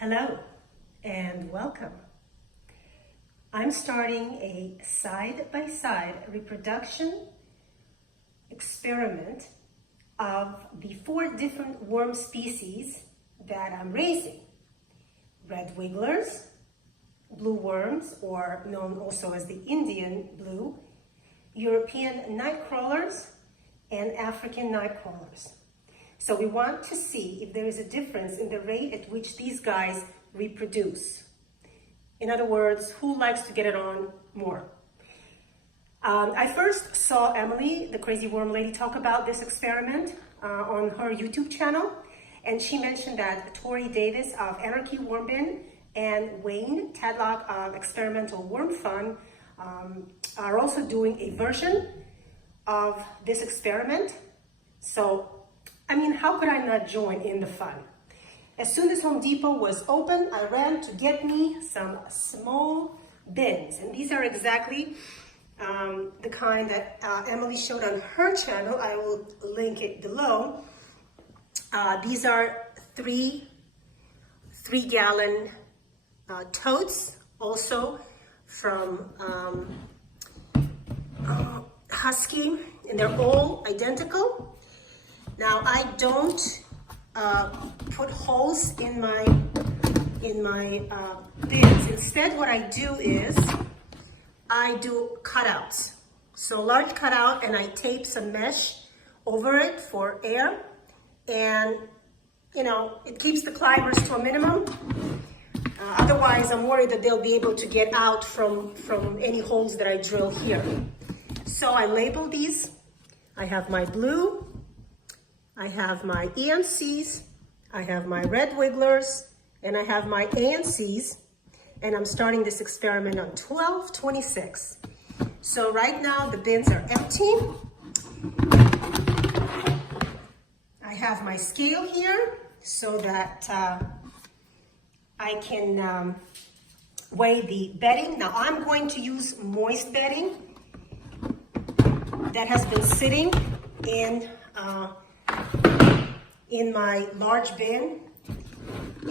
Hello and welcome. I'm starting a side-by-side reproduction experiment of the 4 different worm species that I'm raising. Red wigglers, blue worms, or known also as the Indian blue, European night crawlers, and African night crawlers. So we want to see if there is a difference in the rate at which these guys reproduce. In other words, who likes to get it on more? I first saw Emily, the crazy worm lady, talk about this experiment on her YouTube channel. And she mentioned that Tori Davis of Anarchy Worm Bin and Wayne Tadlock of Experimental Worm Fun are also doing a version of this experiment. So, I mean, how could I not join in the fun? As soon as Home Depot was open, I ran to get me some small bins. And these are exactly the kind that Emily showed on her channel. I will link it below. These are 3-gallon totes, also from Husky, and they're all identical. Now I don't put holes in my bins. Instead, what I do is I do cutouts. So large cutout, and I tape some mesh over it for air, and you know, it keeps the climbers to a minimum. Otherwise, I'm worried that they'll be able to get out from any holes that I drill here. So I label these. I have my blue, I have my EMCs, I have my red wigglers, and I have my ANCs, and I'm starting this experiment on 12/26. So right now the bins are empty. I have my scale here so that I can weigh the bedding. Now I'm going to use moist bedding that has been sitting in my large bin,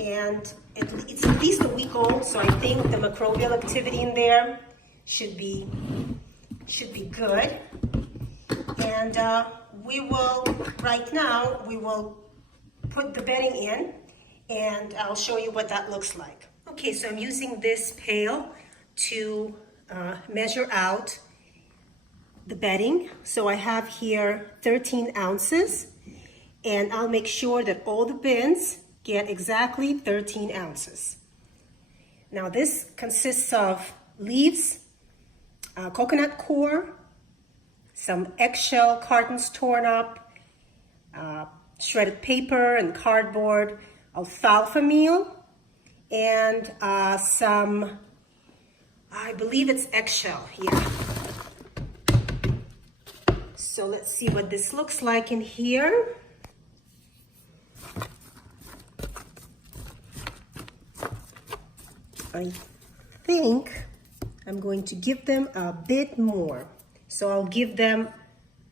and it's at least a week old, so I think the microbial activity in there should be good. And right now we will put the bedding in, and I'll show you what that looks like. Okay, so I'm using this pail to measure out the bedding. So I have here 13 ounces, and I'll make sure that all the bins get exactly 13 ounces. Now this consists of leaves, coconut core, some eggshell cartons torn up, shredded paper and cardboard, alfalfa meal, and some, I believe it's eggshell here. So let's see what this looks like in here. I think I'm going to give them a bit more. So I'll give them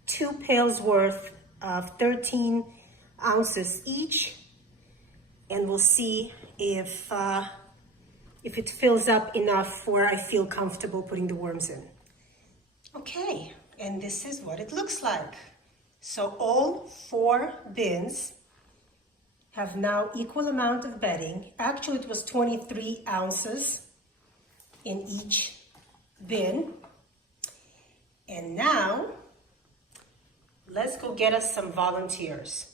2 pails worth of 13 ounces each, and we'll see if it fills up enough where I feel comfortable putting the worms in. Okay, and this is what it looks like. So all 4 bins have now equal amount of bedding. Actually, it was 23 ounces in each bin. And now, let's go get us some volunteers.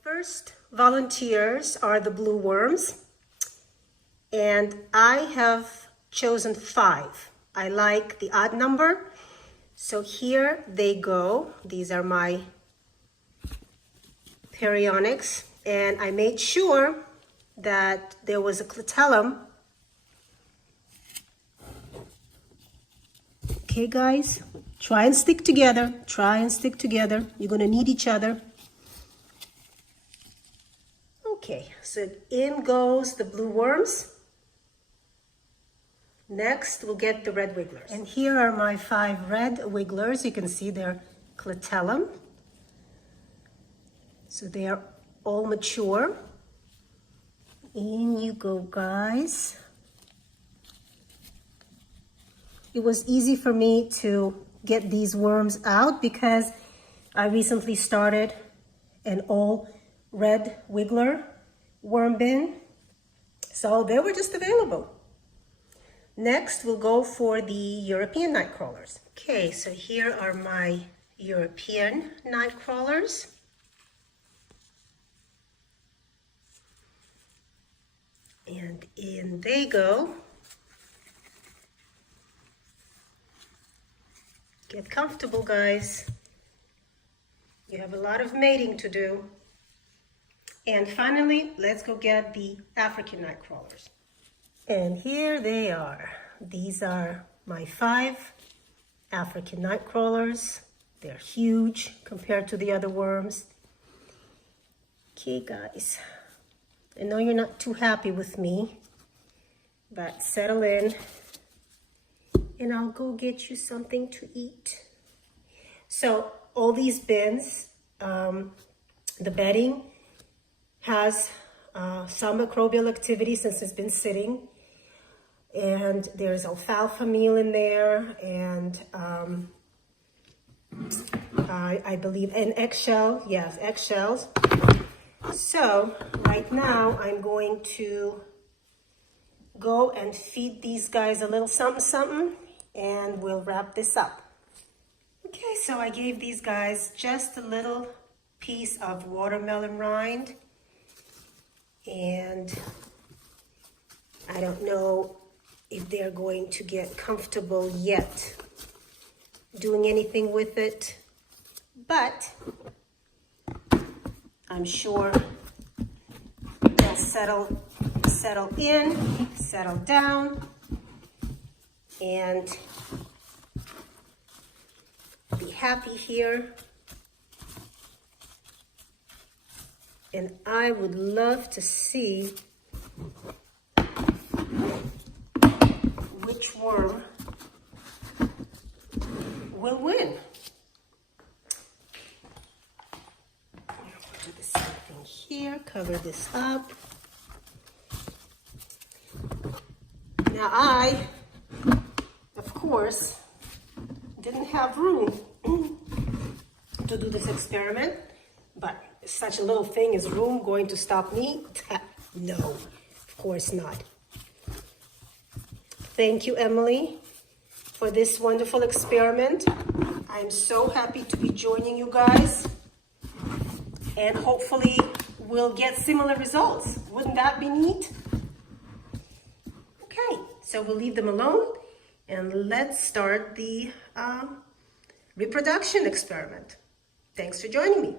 First volunteers are the blue worms, and I have chosen 5. I like the odd number, so here they go. These are my perionyx, and I made sure that there was a clitellum. Okay, guys, try and stick together. Try and stick together. You're going to need each other. Okay, so in goes the blue worms. Next, we'll get the red wigglers. And here are my 5 red wigglers. You can see their clitellum. So they are all mature. In you go, guys. It was easy for me to get these worms out because I recently started an all red wiggler worm bin. So they were just available. Next, we'll go for the European night crawlers. Okay, so here are my European night crawlers. And in they go. Get comfortable, guys. You have a lot of mating to do. And finally, let's go get the African night crawlers. And here they are. These are my 5 African night crawlers. They're huge compared to the other worms. Okay, guys. I know you're not too happy with me, but settle in and I'll go get you something to eat. So all these bins, the bedding has some microbial activity since it's been sitting. And there's alfalfa meal in there, and I believe an eggshell, yes, eggshells. So right now I'm going to go and feed these guys a little something, something, and we'll wrap this up. Okay, so I gave these guys just a little piece of watermelon rind, and I don't know if they're going to get comfortable yet doing anything with it, but I'm sure they'll settle in, settle down, and be happy here. And I would love to see which worm will win. Do the same thing here, cover this up. Now I, of course, didn't have room to do this experiment, but such a little thing is room going to stop me? No, of course not. Thank you, Emily, for this wonderful experiment. I'm so happy to be joining you guys, and hopefully we'll get similar results. Wouldn't that be neat? Okay, so we'll leave them alone and let's start the reproduction experiment. Thanks for joining me.